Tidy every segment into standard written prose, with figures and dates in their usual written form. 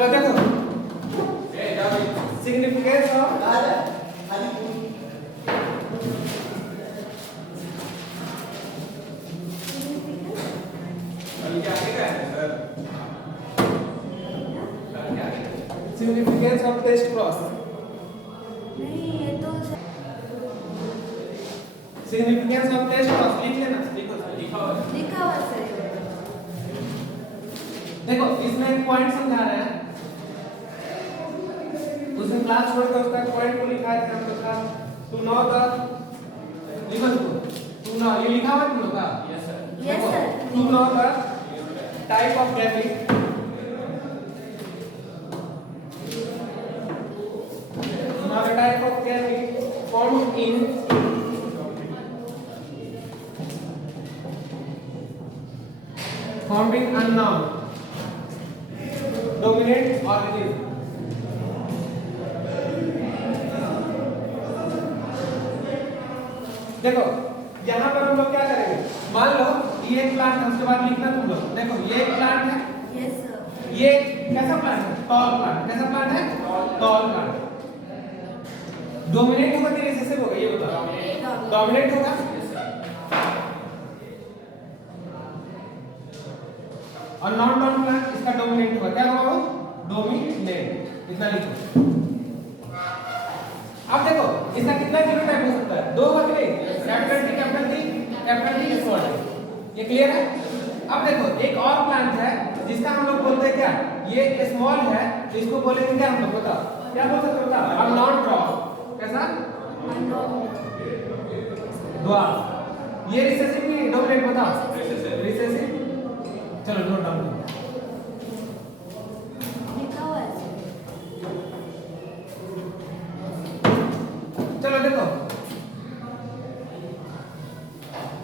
चलो देखो significance of significance of test cross. नहीं ये तो सिग्निफिकेंस ऑफ टेस्ट क्रॉस लिख लेना, लिखो लिखा हुआ है। लिखा हुआ सर। देखो इसमें एक पॉइंट समझा रहे हैं, उसने क्लास छोड़ कर उसका पॉइंट को लिखा है हम लोग का टू नो द लिखो टू नो, ये लिखा हुआ है तुम लोग का? Yes sir. To know the type of gamete another type of gamete formed in unknown dominant organism। देखो यहाँ पर हम लोग क्या करेंगे, मान लो ये एक प्लांट है, उसके बाद लिखना तुम लोग। देखो ये एक प्लांट है, यस सर। ये कैसा प्लांट है? Tall plant. कैसा प्लांट है? Tall plant. डोमिनेट होगा कि रिसेसिव होगा, ये बताओ। डोमिनेट होगा और नॉन डोमिनेंट प्लांट इसका डोमिनेट होगा। क्या होगा वो? डोमिनेट। इतना लिखो। अब देखो इसका कितना जीनोटाइप हो सकता है? दो होगा कि नहीं? Capital T small T. ये क्लियर है? अब देखो एक और प्लांट है जिसका हम लोग बोलते हैं क्या, ये स्मॉल है तो इसको बोलेंगे क्या हम लोग, बताओ क्या बोल सकते हो? Unknown drop. कैसा? द्वार। ये रिसेसिव की डोमिनेंट बताओ। रिसेसिव। चलो नोट डाउन करो। लिखा हुआ है। चलो देखो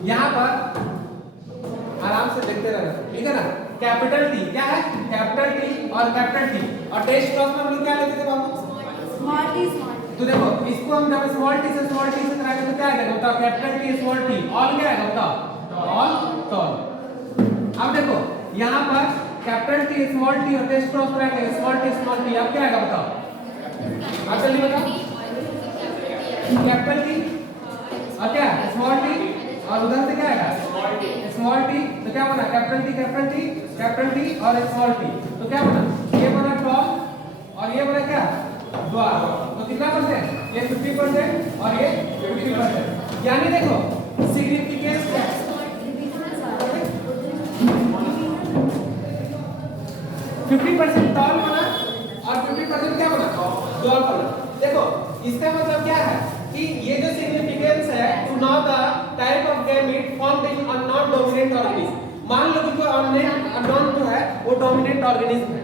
यहाँ पर आराम से देखते रहना, ठीक है ना? कैपिटल टी क्या है? कैपिटल टी और कैपिटल टी। और टेस्ट क्रॉस में हम लोग क्या लेते थे बाबू? Small T. तो देखो इसको हम जब स्मॉल टी से कराएंगे तो क्या आएगा बताओ? Capital T small T. All क्या आएगा बताओ? All toll. अब देखो यहाँ पर कैपिटल टी स्मॉल टी और टेस्ट क्रॉस कराएंगे स्मॉल टी। अब क्या आएगा बताओ? आप जल्दी बताओ। कैपिटल टी और क्या स्मॉल टी और उधर से क्या आएगा? Small T. तो क्या बना? कैपिटल टी और स्मॉल टी। तो क्या बना? ये बना टॉल और ये बना क्या? द्वार। तो कितना परसेंट? ये 50% और ये 50%। यानी देखो सिग्निफिकेंस क्या है? 50% टॉल बना और 50% क्या बना? द्वार बना। देखो इसका मतलब क्या है कि ये जो सिग्निफिकेंस है to know the type of gamete formed in unknown dominant organism. मान लो कि कोई अननोन जो है वो डोमिनेंट ऑर्गेनिज्म है,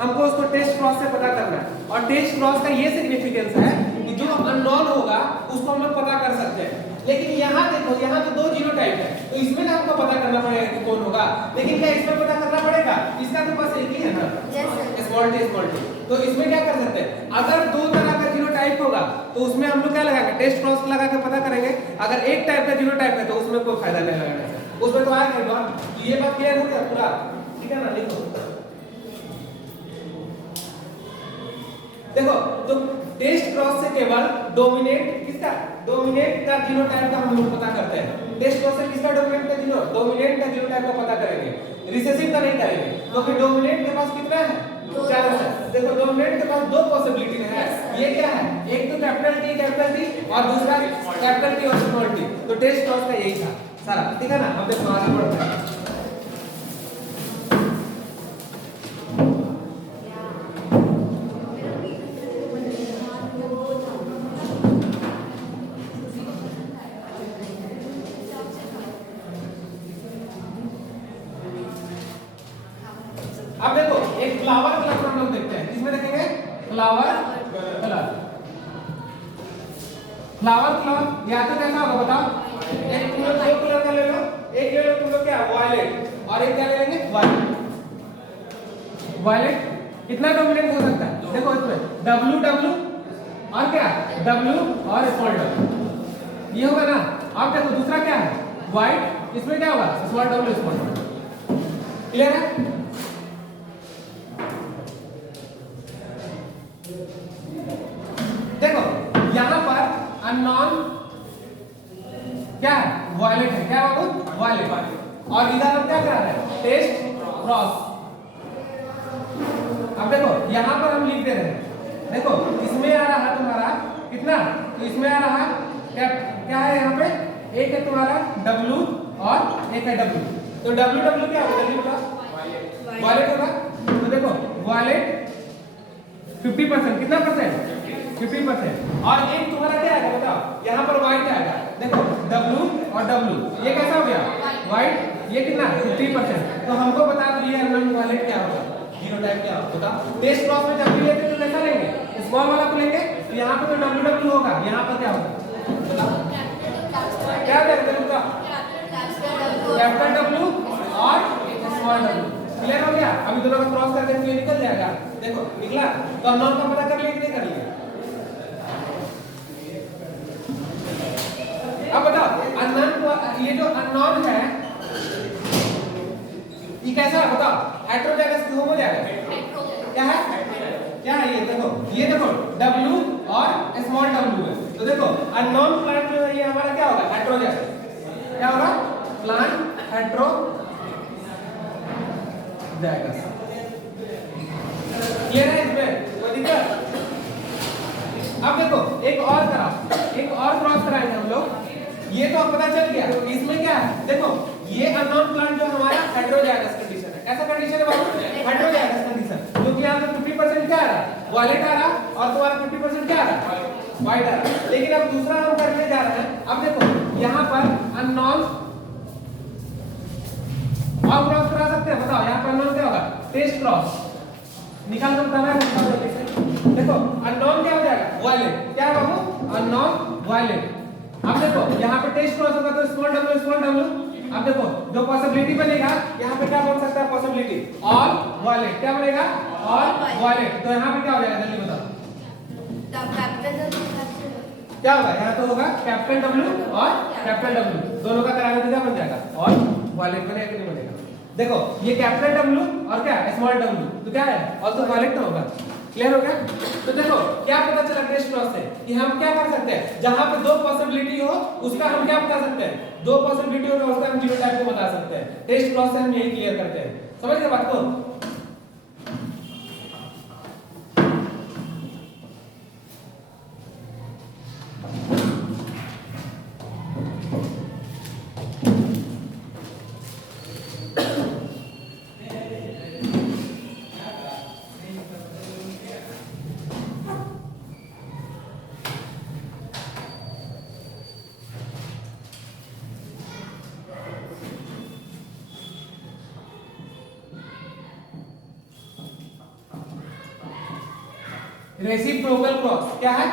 हमको उसको टेस्ट क्रॉस से पता करना है। और टेस्ट क्रॉस का ये सिग्निफिकेंस है कि जो अननोन होगा उसको हम लोग पता कर सकते हैं। लेकिन यहाँ देखो यहाँ तो दो जीनोटाइप है, तो इसमें ना हमको पता करना पड़ेगा कि कौन होगा। लेकिन क्या इसमें पता करना पड़ेगा? इसका तो बस एक ही है ना, स्मॉल टी। तो इसमें क्या कर सकते हैं? अगर दो तरह का जीनोटाइप होगा तो उसमें हम लोग क्या लगाएंगे? टेस्ट क्रॉस लगा के पता करेंगे। अगर एक टाइप का जीनोटाइप है तो उसमें कोई फायदा नहीं लगाने, उसमें तो आएगा। ये बात क्लियर हो गया पूरा? ठीक है ना? लिखो देखो तो टेस्ट क्रॉस से केवल डोमिनेंट किसका? डोमिनेंट का जीनोटाइप का हम लोग पता करते हैं। टेस्ट क्रॉस से किसका डोमिनेंट का जीनोटाइप का पता करेंगे, रिसेसिव का नहीं करेंगे। तो फिर डोमिनेंट के पास कितना है? 4 है। देखो डोमिनेंट के पास दो पॉसिबिलिटी है। ये क्या है? एक तो कैपिटल टी और दूसरा कैपिटल टी और स्मॉल टी। तो टेस्ट क्रॉस का यही था सारा, ठीक है ना? हम देखो आगे बढ़ते हैं। अब देखो एक फ्लावर कलर हम लोग देखते हैं, किसमें देखेंगे? फ्लावर कलर या तो कैसा होगा बताओ? एक तुम लोग दो कलर का ले लो, एक ले लो तुम लोग क्या? वायलेट और एक क्या ले लेंगे? वायलेट। कितना डोमिनेंट हो सकता है? देखो इसमें डब्ल्यू और क्या? डब्ल्यू और स्मॉल डब्ल्यू, ये होगा ना? अब देखो दूसरा क्या है? व्हाइट। इसमें क्या होगा? Small W. क्लियर है? अननोन क्या है, वायलेट है, क्या बाबू, वायलेट। और इधर हम क्या करा रहे हैं, टेस्ट क्रॉस। अब देखो यहां पर हम लिख दे रहे हैं, देखो इसमें आ रहा तुम्हारा कितना, तो इसमें आ रहा क्या, क्या है यहाँ पे, एक है तुम्हारा W और एक है W। तो W क्या होगा, जल्दी बताओ, वायलेट होगा। तो देखो वायलेट 50%, कितना परसेंट, 50%। और एक तुम्हारा क्या आएगा बताओ, यहाँ पर व्हाइट आएगा, देखो W और W, ये कैसा हो गया, व्हाइट, ये कितना 50%। तो हमको बता दो ये अननोन वायलेट क्या होगा, जीनोटाइप क्या होगा बताओ। टेस्ट क्रॉस में जब भी लेते तो कैसा लेंगे, स्मॉल वाला को लेंगे, तो यहाँ पे तो WW होगा, यहाँ पर क्या होगा क्या देखते हो, कैपिटल W और स्मॉल W। क्लियर हो गया, अभी दोनों का क्रॉस करके ये निकल जाएगा, देखो निकला। तो अननोन का पता कर लिए कि नहीं कर लिए, अब बताओ अननोन, ये जो अननोन है ये कैसा है बताओ, हेटेरोजाइगस की होमोजाइगस, क्या है, क्या है ये देखो W और स्मॉल w है। तो देखो अननोन प्लांट जो है ये हमारा क्या होगा, हेटेरोजाइगस, क्या होगा, प्लांट हेटेरोजाइगस। क्लियर है, इसमें कोई दिक्कत। अब देखो एक और क्रॉस कराएंगे हम लोग, ये तो अब पता चल गया इसमें क्या है, देखो ये अननोन प्लांट जो हमारा हेटेरोजाइगस कंडीशन है, कैसा कंडीशन है बाबू, हेटेरोजाइगस कंडीशन, क्योंकि यहाँ पे 50% क्या आ रहा है, वायलेट आ रहा, और तुम्हारा 50% क्या आ रहा है, व्हाइट आ रहा। लेकिन अब दूसरा हम करने जा रहे हैं, अब देखो यहाँ पर अननोन और क्रॉस करा सकते हैं, बताओ यहाँ पर अननोन क्या होगा, टेस्ट क्रॉस निकाल कर बताना है। देखो अननोन क्या हो जाएगा, वायलेट, क्या बाबू, अननोन वायलेट। अब देखो यहाँ पे टेस्ट क्रॉस होगा तो स्मॉल w। अब देखो जो पॉसिबिलिटी बनेगा यहाँ पे क्या बन सकता है, पॉसिबिलिटी ऑल वायलेट, क्या बनेगा, ऑल वायलेट। तो यहाँ पे क्या हो जाएगा, जल्दी बताओ क्या होगा, यहाँ तो होगा कैपिटल W और कैपिटल W, दोनों का कराने तो क्या बन जाएगा, ऑल वायलेट बनेगा कि नहीं बनेगा। देखो ये कैपिटल W और क्या स्मॉल w, तो क्या है, ऑल्सो वायलेट तो होगा। क्लियर हो गया। तो देखो क्या पता चला टेस्ट क्रॉस से कि हम क्या कर सकते हैं, जहां पे दो पॉसिबिलिटी हो उसका हम क्या बता सकते हैं, दो पॉसिबिलिटी हो उसका हम जीनोटाइप को बता सकते हैं। टेस्ट क्रॉस से हम यही क्लियर करते हैं, समझ गए बात को। रेसिप्रोकल क्रॉस क्या है,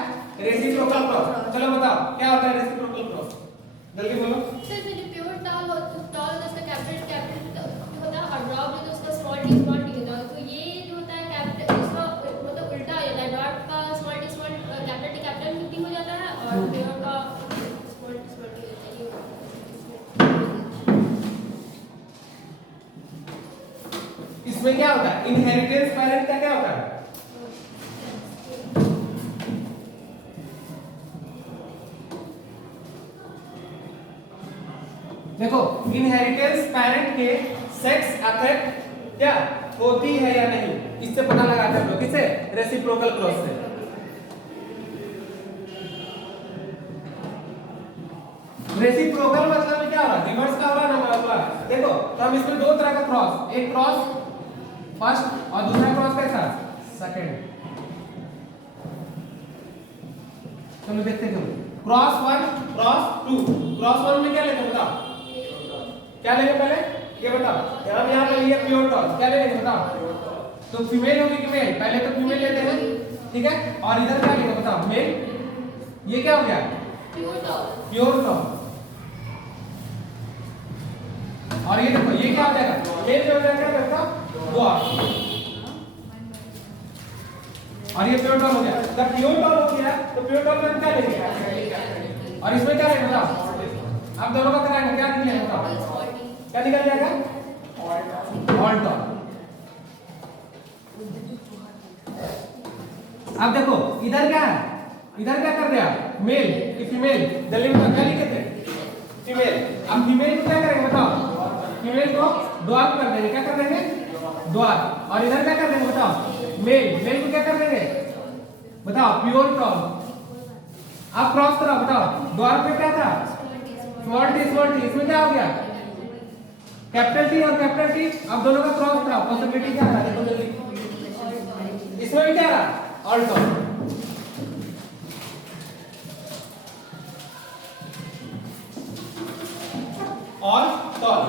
रेसिप्रोकल क्रॉस, चलो बताओ क्या होता है रेसिप्रोकल क्रॉस, जल्दी बोलो। सर जो प्योर टॉल होता है उसका कैपिटल होता है और ड्रॉप जो उसका स्मॉल डी होता है। तो ये जो होता है कैपिटल इसका मतलब उल्टा हो जाता है, डॉट का स्मॉल कैपिटल डी हो जाता है और प्योर का स्मॉल डी होता है। इसमें क्या होता है, इनहेरिटेंस पेरेंट का क्या होता है, देखो इनहेरिटेंस पेरेंट के सेक्स अफेक्ट क्या होती है या नहीं, इससे पता लगाते हैं हम लोग, किससे, रेसिप्रोकल क्रॉस से। रेसिप्रोकल मतलब क्या हो रहा है, रिवर्स का हो रहा है ना मतलब। देखो तो हम इसमें दो तरह का क्रॉस, एक क्रॉस फर्स्ट और दूसरा क्रॉस कैसा, सेकंड। चलो देखते हैं क्रॉस 1 क्रॉस 2। क्रॉस 1 में क्या लेते बताओ, क्या लेंगे पहले ये बताओ, यहाँ पर ये प्योर टॉल, क्या लेंगे बताओ, तो फीमेल होगी कि मेल, पहले तो फीमेल लेते हैं, ठीक है। और इधर क्या लेंगे बताओ, मेल, ये क्या हो गया, प्योर टॉल। और ये देखो ये क्या हो जाएगा, मेल जो हो जाएगा बताओ डॉट, और ये प्योर टॉल हो गया। जब प्योर टॉल हो गया तो प्योर टॉल में हम क्या लेंगे, और इसमें क्या लेंगे बताओ, आप दोनों का कराएंगे, क्या निकलेगा बताओ, क्या निकल जाएगा, ऑल टॉल। अब देखो इधर क्या है, इधर क्या कर रहे हैं आप, मेल कि फीमेल? जल्दी बताओ क्या लिखे थे? फीमेल। अब फीमेल को क्या करेंगे बताओ? फीमेल को द्वार कर देंगे। क्या कर देंगे? द्वार। और इधर क्या कर देंगे बताओ? मेल। मेल को क्या कर देंगे बताओ? Pure tall. अब क्रॉस करो बताओ, द्वार पे क्या था? Small T. इसमें क्या हो गया? कैपिटल टी और कैपिटल टी। अब दोनों का क्रॉस कराओ, पॉसिबिलिटी क्या है देखो जल्दी। इसमें भी क्या रहा? All toll. और टॉल।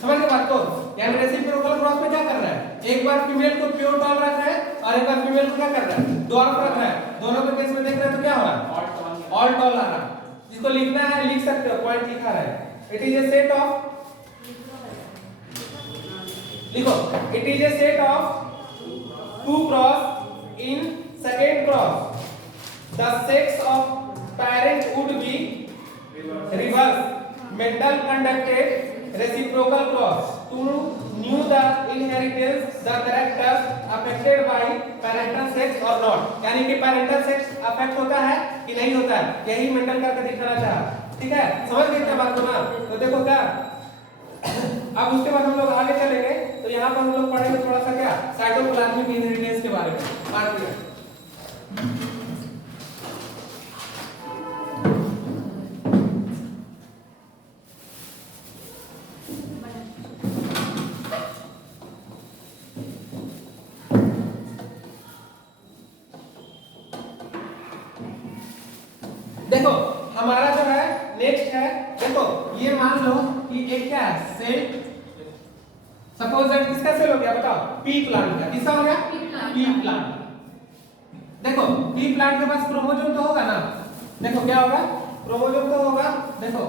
समझ गए बात को? यानी रेसिप्रोकल क्रॉस में क्या कर रहा है? एक बार फीमेल को प्योर टॉल रख रहा है और एक बार फीमेल को क्या कर रहा है? डॉर्फ रख रहा है। दोनों के केस में देख रहे हैं तो क्या हो रहा है? ऑल टॉल आ रहा है। जिसको लिखना है लिख सकते हो, पॉइंट लिखा रहा है। It is a set of, लिखो, it is a set of two cross in second cross the sex of parent would be reverse. Mendel conducted reciprocal cross to know the inheritance the characters affected by parental sex or not. यानी कि parental sex affect होता है कि नहीं होता है, यही Mendel करके दिखाना चाहा। ठीक है, समझ गए क्या बात को ना? तो देखो क्या, अब उसके बाद हम लोग आगे चलेंगे तो यहाँ पर हम लोग पढ़ेंगे थोड़ा सा क्या साइटोप्लाज्मिक इनहेरिटेंस के बारे में बात करें। देखो हमारा जो है नेक्स्ट है, देखो ये मान लो कि एक क्या है सेल, सपोज दैट किसका सेल हो गया बताओ? पी प्लांट का। किसका हो गया? P plant. देखो पी प्लांट के पास क्रोमोसोम तो होगा ना? देखो क्या होगा? क्रोमोसोम तो होगा। देखो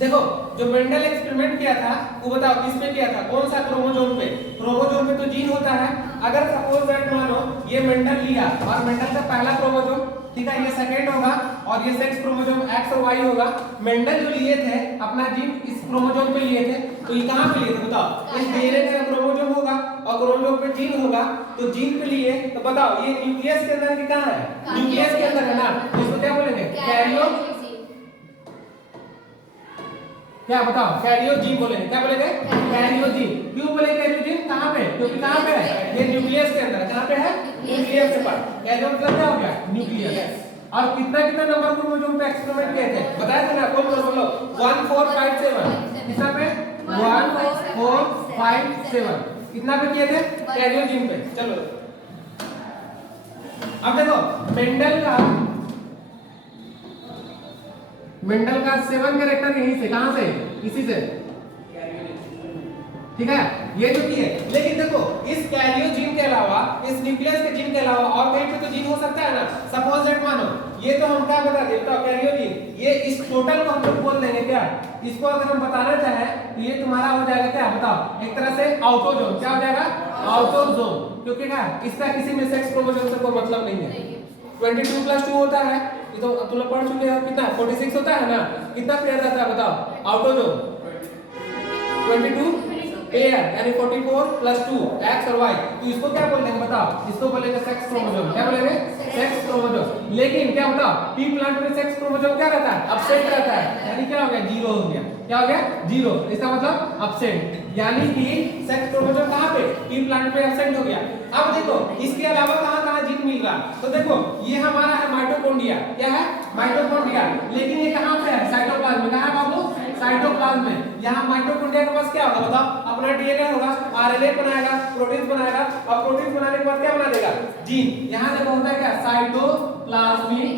देखो जो मेंडल एक्सपेरिमेंट किया था वो बताओ किस पे किया था? कौन सा क्रोमोसोम पे? क्रोमोसोम पे तो जीन होता है। अगर सपोज दैट मानो ये मेंडल लिया और मेंडल का पहला क्रोमोसोम, ठीक है, ये सेकंड होगा और ये सेक्स क्रोमोसोम एक्स और वाई होगा। मेंडल जो लिए थे अपना जीन इस क्रोमोसोम पे लिए थे, तो ये कहां पे लिए थे बताओ? इस डीएनए का क्रोमोसोम होगा और क्रोमोसोम पे जीन होगा, तो जीन पे लिए तो बताओ ये न्यूक्लियस के अंदर कि कहां है? न्यूक्लियस के अंदर है ना? तो इसको क्या बोलेंगे? कैरियो, क्या बताओ? कैरियोजीन बोलेंगे। क्या बोलेंगे? कैरियोजीन। क्यों बोले कैरियोजीन? कहां पे? क्योंकि कहां पे है? ये न्यूक्लियस के अंदर है। कहां पे है? न्यूक्लियस के पास। कैरियो मतलब क्या हो गया? न्यूक्लियस। और कितना कितना नंबर क्रोमोसोम पे एक्सपेरिमेंट किए थे बताया था ना? कौन कौन बोलो? 1 4 5 7। कितना पे? 1 4 5 7। कितना पे किए थे? कैरियोजीन पे। चलो अब देखो मेंडल का 7 कैरेक्टर यहीं से, कहां से? इसी से, ठीक है, ये जो की है। लेकिन देखो इस कैरियोजीन के अलावा, इस न्यूक्लियस के जीन के अलावा और कहीं पे तो जीन हो सकता है ना? सपोज दैट मानो ये तो हम क्या बता दें बताओ? कैरियोजीन, ये इस टोटल को हम लोग बोल देंगे क्या? इसको अगर हम बताना चाहे तो ये तुम्हारा हो जाएगा क्या बताओ? एक तरह से ऑटोजोम। क्या हो जाएगा? ऑटोजोम। क्योंकि क्या इसका किसी में सेक्स क्रोमोसोम से कोई मतलब नहीं है। 22 + 2 होता है, ये तो तुम लोग पढ़ चुके हो। कितना? 46 होता है ना? कितना पेयर रहता है बताओ? ऑटोजोम 22 पेयर, यानी 44 + 2 एक्स और वाई। तो इसको क्या बोलते हैं बताओ? इसको बोलेंगे सेक्स क्रोमोसोम। क्या बोलेंगे? Sex chromosome. लेकिन क्या बताओ? पी प्लांट में सेक्स क्रोमोसोम क्या रहता है? एब्सेंट रहता है। यानी क्या हो गया? 0 हो गया। क्या हो गया? 0। इसका मतलब एब्सेंट, यानी कि सेक्स क्रोमोसोम कहां पे? पी प्लांट पे एब्सेंट हो गया। अब देखो इसके अलावा कहां-कहां जीन मिल रहा? तो देखो ये हमारा है माइटोकॉन्ड्रिया। क्या है? माइटोकॉन्ड्रिया। लेकिन ये कहां पे है? साइटोप्लाज्म में। कहां है बाबू? साइटोप्लाज्म में। यहां माइटोकॉन्ड्रिया के पास क्या होगा बताओ? अपना डीएनए होगा, आरएनए बनाएगा, प्रोटीन बनाएगा और प्रोटीन बनाने के बाद क्या बना देगा? जीन। यहां देखो होता है क्या? Cytoplasmic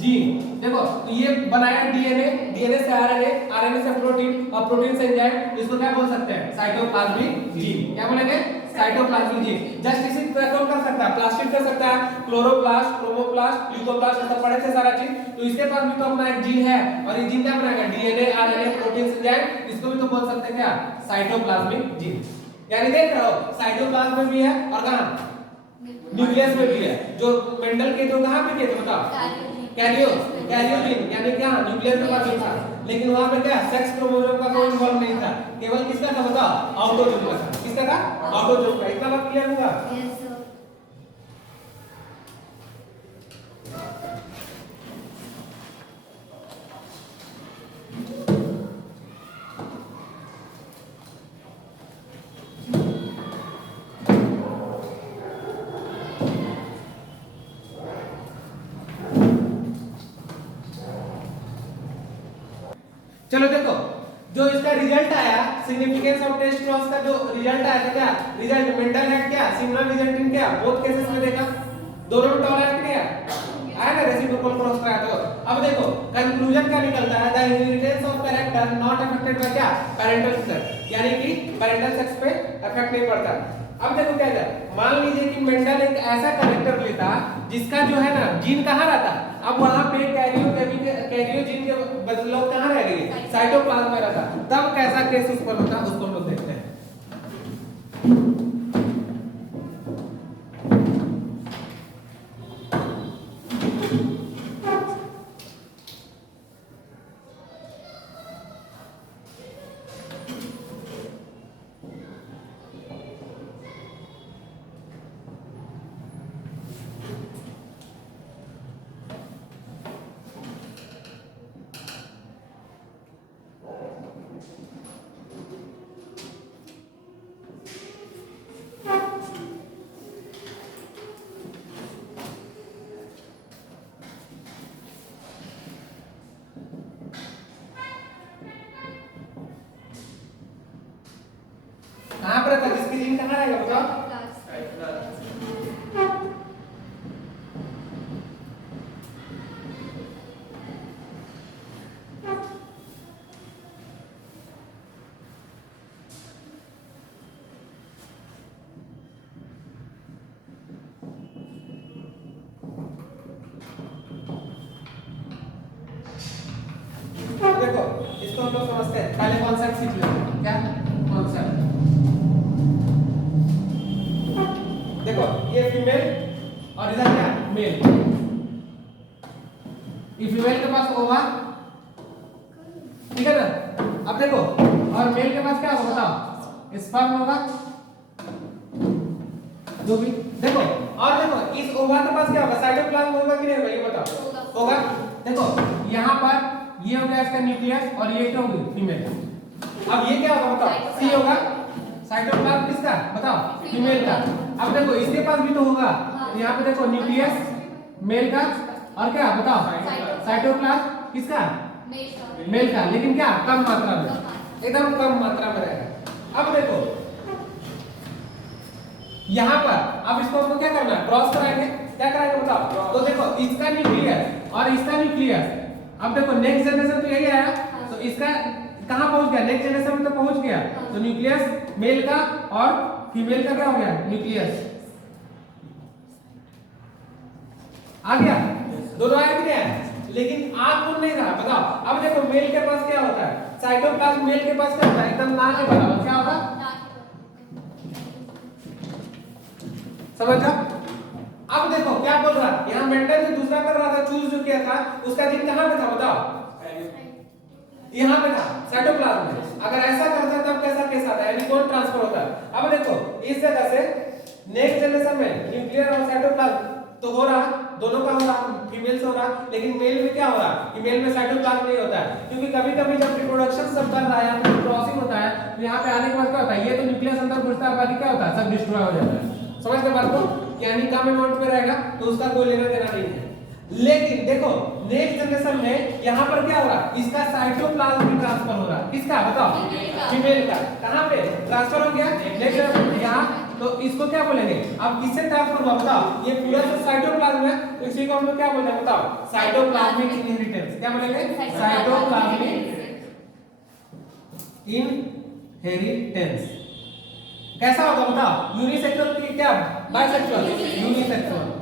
gene. देखो तो ये बनाया डीएनए, डीएनए से आरएनए, आरएनए से प्रोटीन और प्रोटीन से एंजाइम, इसको क्या बोल सकते हैं? Cytoplasmic gene. क्या बोलेंगे? Cytoplasmic gene. जस्ट इसी तरह कौन कर सकता है? प्लास्टिड कर सकता है, क्लोरोप्लास्ट, क्रोमोप्लास्ट, ल्यूकोप्लास्ट, ऐसा पढ़े थे सारा चीज। तो इसके पास भी तो अपना एक जीन है और ये जीन क्या बनाएगा? डीएनए, आरएनए, प्रोटीन से एंजाइम, इसको भी तो बोल सकते हैं क्या? Cytoplasmic gene. यानी देख रहे हो साइटोप्लाज्म में भी है और कहां? न्यूक्लियस में भी है। जो मेंडल के जो कहां पे थे तो बताओ? कैरियोजिन, यानी क्या? न्यूक्लियस के पास था, लेकिन वहां पे क्या? सेक्स क्रोमोसोम का कोई इन्वॉल्व नहीं था, केवल किसका था बताओ? ऑटोजोम का था। किसका था? ऑटोजोम का। इतना बात क्लियर हुआ? Yes, sir. चलो देखो, जो इसका रिजल्ट आया, सिग्निफिकेंस ऑफ टेस्ट क्रॉस का जो रिजल्ट आया था, क्या रिजल्ट? मेंडल हैड क्या? सिमिलर रिजल्ट इन क्या? बोथ केसेस में देखा, दोनों में टॉलरेंस क्या आया ना? रेसिप्रोकल क्रॉस कराया। तो अब देखो कंक्लूजन क्या निकलता है? The inheritance of character not affected by क्या? पैरेंटल सेक्स, यानी कि पैरेंटल सेक्स पे इफेक्ट नहीं पड़ता। अब देखो क्या है, मान लीजिए कि मेंडल एक ऐसा कैरेक्टर लेता जिसका जो है ना जीन कहाँ रहता, अब वहां पे कैरियो जीन के बदलाव कहाँ रह गई? साइटोप्लाज्म में रहता, तब कैसा केस उस पर होता, उसको हम लोग देखते हैं। कहां पर रहता? जिसकी जीन कहां रहेगा बताओ? देखो इसको हम लोग समझते हैं, पहले कॉन्सेप्ट सीख लेते हैं। क्या कॉन्सेप्ट? देखो ये फीमेल और इधर क्या? मेल। ये फीमेल के पास ओवा, ठीक है ना? अब देखो और मेल के पास क्या होगा बताओ? स्पर्म होगा, जो भी देखो। और देखो इस ओवा के पास क्या होगा? साइटोप्लाज्म होगा कि नहीं होगा? ये बताओ। होगा। देखो यहाँ पर ये हो गया इसका न्यूक्लियस और ये क्या होगी? फीमेल। अब ये क्या होगा बताओ? सी होगा। साइटोप्लाज्म किसका बताओ? फीमेल का। अब देखो इसके पास भी तो होगा, यहाँ पे देखो न्यूक्लियस मेल का और क्या बताओ? साइटोप्लाज्म किसका? मेल का, लेकिन क्या कम मात्रा में, एकदम कम मात्रा में रहेगा। अब देखो यहाँ पर अब इसको हमको क्या करना है? क्रॉस कराएंगे। क्या कराएंगे बताओ? तो देखो इसका न्यूक्लियस और इसका न्यूक्लियस, अब देखो नेक्स्ट जनरेशन तो यही आया, तो इसका कहां पहुंच गया? नेक्स्ट जनरेशन में तो पहुंच गया। तो न्यूक्लियस मेल का और फीमेल का क्या हो गया? न्यूक्लियस आ गया। दोनों आया कि नहीं आया? लेकिन आ कौन नहीं रहा बताओ? अब देखो मेल के पास क्या होता है? साइटोप्लाज्म मेल के पास क्या होता है? एकदम ना के बराबर। क्या होगा? समझ जाओ। अब देखो क्या बोल रहा है यहाँ? मेंडल जो दूसरा कर रहा था, चूज जो किया था, उसका जीन कहां पे था बताओ? यहाँ पे था, साइटोप्लाज्म में। अगर ऐसा करता तब कैसा केस आता है? यानी कौन ट्रांसफर होता है? अब देखो इस जगह से नेक्स्ट जनरेशन में न्यूक्लियर और साइटोप्लाज्म तो हो रहा, दोनों का हो रहा, फीमेल से हो रहा, लेकिन मेल में क्या हो रहा? फीमेल में साइटोप्लाज्म नहीं होता है, क्योंकि कभी-कभी जब रिप्रोडक्शन सब चल रहा है, यहाँ पे क्रॉसिंग होता है, तो यहाँ पे आने के बाद क्या होता है? ये तो न्यूक्लियस अंदर घुसता है, बाकी क्या होता है? सब डिस्ट्रॉय हो जाता है। समझ गए बात को? यानी कम अमाउंट में रहेगा तो उसका कोई लेना देना नहीं है। लेकिन देखो नेक्स्ट जनरेशन में यहाँ पर क्या हो रहा? इसका साइटोप्लाज्म भी ट्रांसफर हो रहा है। किसका बताओ? फीमेल का। कहाँ पे ट्रांसफर हो गया? नेक्स्ट यहाँ तो इसको क्या बोलेंगे? अब किससे ट्रांसफर हुआ बताओ? ये पूरा से साइटोप्लाज्म है, तो इसी को हम लोग क्या बोलते हैं बताओ? Cytoplasmic inheritance. क्या बोलेंगे? Cytoplasmic inheritance. कैसा होगा बताओ? यूनिसेक्सुअल की क्या बाइसेक्सुअल? यूनिसेक्सुअल।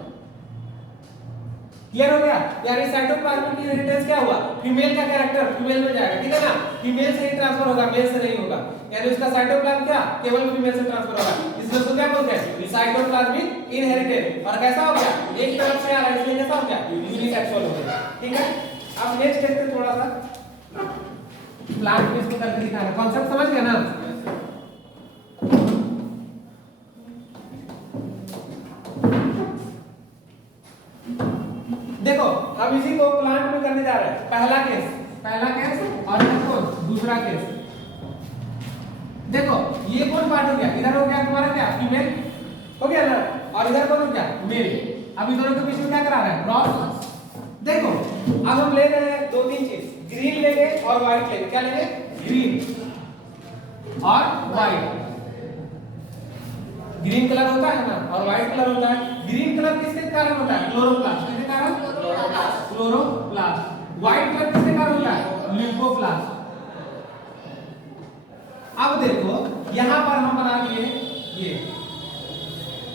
क्लियर हो गया? यानी साइटोप्लाज्मिक इनहेरिटेंस क्या हुआ? फीमेल का कैरेक्टर फीमेल में जाएगा, ठीक है ना? फीमेल से ही ट्रांसफर होगा, मेल से नहीं होगा। यानी उसका साइटोप्लाज्म क्या केवल फीमेल से ट्रांसफर होगा। इसलिए उसको क्या बोलते हैं? Cytoplasmic inheritance. और कैसा हो गया? एक तरफ से आ रहा है इसलिए कैसा हो गया? यूनिसेक्सुअल हो गया, ठीक है? अब नेक्स्ट देखते हैं थोड़ा सा प्लांट में इसको करके दिखाना। कांसेप्ट समझ गए ना? देखो अब इसी को प्लांट में करने जा रहे हैं। पहला केस और देखो दूसरा केस। देखो ये कौन पार्ट हो गया? इधर हो गया तुम्हारा क्या? फीमेल हो गया ना, और इधर कौन हो गया? मेल। अब इन दोनों के बीच में क्या करा रहा है? क्रॉस। देखो अब हम ले रहे हैं दो तीन चीज, ग्रीन लेंगे और व्हाइट लेंगे। क्या लेंगे? ग्रीन और व्हाइट। ग्रीन कलर होता है ना और व्हाइट कलर होता है। ग्रीन कलर किसके कारण होता है? क्लोरोप्लास्ट। किसके कारण? क्लोरोप्लास्ट। व्हाइट कलर किसके कारण होता है? ल्यूकोप्लास्ट। अब देखो यहां पर हम बना दिए ये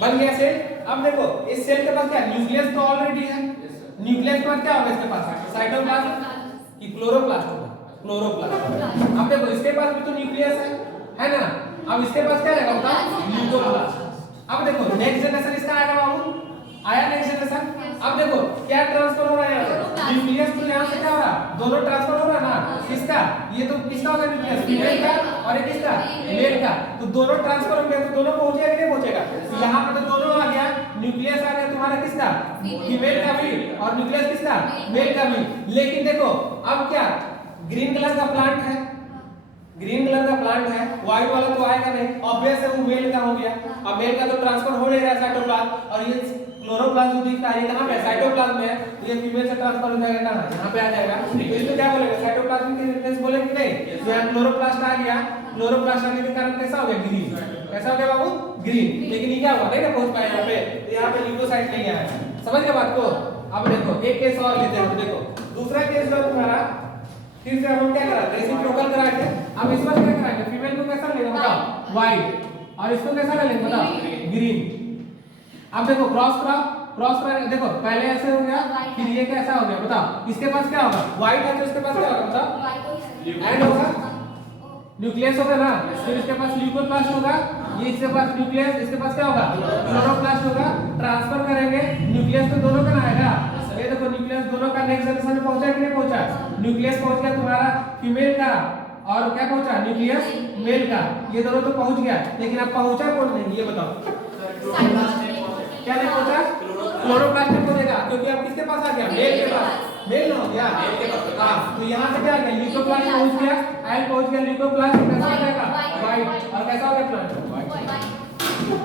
बन गया सेल। अब देखो इस सेल के पास क्या? न्यूक्लियस तो ऑलरेडी है। न्यूक्लियस के बाद क्या होगा इसके पास? साइटोप्लाज्म की क्लोरोप्लास्ट होगा। क्लोरोप्लास्ट। अब देखो इसके पास भी तो न्यूक्लियस है ना? अब इसके पास क्या रहेगा बताओ? ल्यूकोप्लास्ट। अब देखो नेक्स्ट जनरेशन इसका आएगा बाबू, आया नेक्स्ट जनरेशन। अब देखो क्या ट्रांसफर हो रहा है यहाँ से? न्यूक्लियस तो यहाँ से क्या हो रहा है? दोनों ट्रांसफर हो रहा है ना? किसका? ये तो किसका होगा न्यूक्लियस? फीमेल का और ये किसका? मेल का। तो दोनों ट्रांसफर हो गए तो दोनों पहुंचेगा कि नहीं पहुंचेगा? तो यहाँ पे तो दोनों आ गया, न्यूक्लियस आ गया तुम्हारा किसका? फीमेल का भी, और न्यूक्लियस किसका? मेल का भी। लेकिन देखो अब क्या? ग्रीन कलर का प्लांट है, ग्रीन कलर का प्लांट है, व्हाइट वाला तो आएगा नहीं, ऑब्वियस है वो मेल का हो गया। अब मेल का तो ट्रांसफर हो नहीं रहा है साइटोप्लाज्म, और ये क्लोरोप्लास्ट दिख रहा है कहां पे? साइटोप्लाज्म में है। तो ये फीमेल से ट्रांसफर हो जाएगा कहां? यहां पे आ जाएगा। तो इसको क्या बोलेंगे? साइटोप्लाज्मिक इनहेरिटेंस बोलेंगे नहीं? तो यहां क्लोरोप्लास्ट आ गया, क्लोरोप्लास्ट आने के कारण कैसा हो गया? ग्रीन। कैसा हो गया बाबू? ग्रीन। लेकिन ये क्या हुआ? नहीं ना पहुंच पाया यहां पे, तो यहां पे ल्यूकोसाइट नहीं आया। समझ गए बात को? अब देखो एक केस और लेते हैं। देखो दूसरा केस जो तुम्हारा, फिर से हम क्या करा? रेसिप्रोकल करा के अब इस बार क्या कराएंगे? फीमेल को कैसा लेगा बताओ? व्हाइट, और इसको कैसा लेंगे बताओ? ग्रीन। अब देखो क्रॉस करा, देखो पहले ऐसे हो गया, फिर ये कैसा हो गया बताओ? इसके पास क्या होगा? व्हाइट है तो इसके पास क्या होगा बताओ? एंड होगा, न्यूक्लियस होगा ना, फिर इसके पास ल्यूकोप्लास्ट होगा, ये इसके पास न्यूक्लियस, इसके पास क्या होगा? क्लोरोप्लास्ट होगा। ट्रांसफर करेंगे, न्यूक्लियस तो दोनों का ना आएगा। ये देखो न्यूक्लियस दोनों का नेक्स्ट जनरेशन में पहुंचा कि नहीं पहुंचा? न्यूक्लियस पहुंच गया तुम्हारा फीमेल का, और क्या पहुंचा? न्यूक्लियस मेल का। ये दोनों तो पहुंच गया, लेकिन अब पहुंचा कौन नहीं ये बताओ? क्या नहीं पहुंचा? क्लोरोप्लास्ट में पहुंचेगा, क्योंकि अब किसके पास आ गया? मेल के पास। मेल ना हो गया हां, तो यहां से क्या आ गया? ल्यूकोप्लास्ट पहुंच गया, एल पहुंच गया, ल्यूकोप्लास्ट कैसा हो जाएगा? व्हाइट। और कैसा हो गया प्लांट? व्हाइट।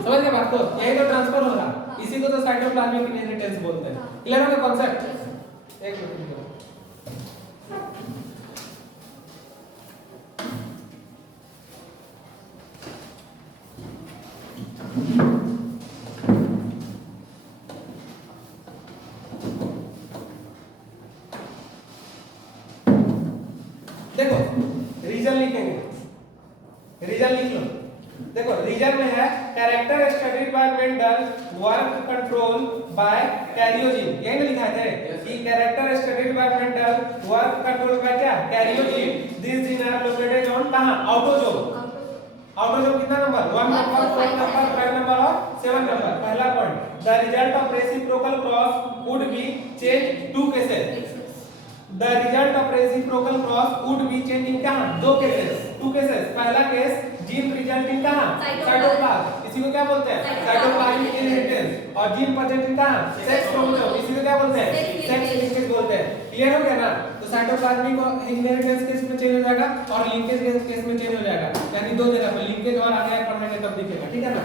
समझ गए बात को? यही तो ट्रांसफर हो रहा, इसी को तो साइटोप्लाज्मिक इनहेरिटेंस बोलते हैं। क्लियर हो गया कांसेप्ट? एक मिनट देखो रीजन लिखेंगे, रीजन लिख लो। देखो रीजन में है character studied by Mendel, work control by karyogen. यही ना लिखा है कि character studied by Mendel, work control by क्या? Karyogen. This gene are located on कहां? ऑटोजोम। ऑटोजोम कितना नंबर? 1 नंबर, 4 नंबर, 5 नंबर और 7 नंबर। पहला point, the result of reciprocal cross would be change to cases. The result of reciprocal cross would be changed in कहां? दो cases, to cases. पहला case gene result in कहां? Cytoplasm. इसी को क्या बोलते हैं? Cytoplasmic inheritance. और जीन प्रेजेंट इन कहां? Sex chromosome. इसी को क्या बोलते हैं? सेक्स लिंकेज बोलते हैं। क्लियर हो गया ना? तो साइटोप्लाज्मिक इनहेरिटेंस केस में चेंज हो जाएगा और लिंकेज केस में चेंज हो जाएगा, यानी दो जगह पर लिंकेज और आगे पढ़ेंगे तब दिखेगा, ठीक है ना?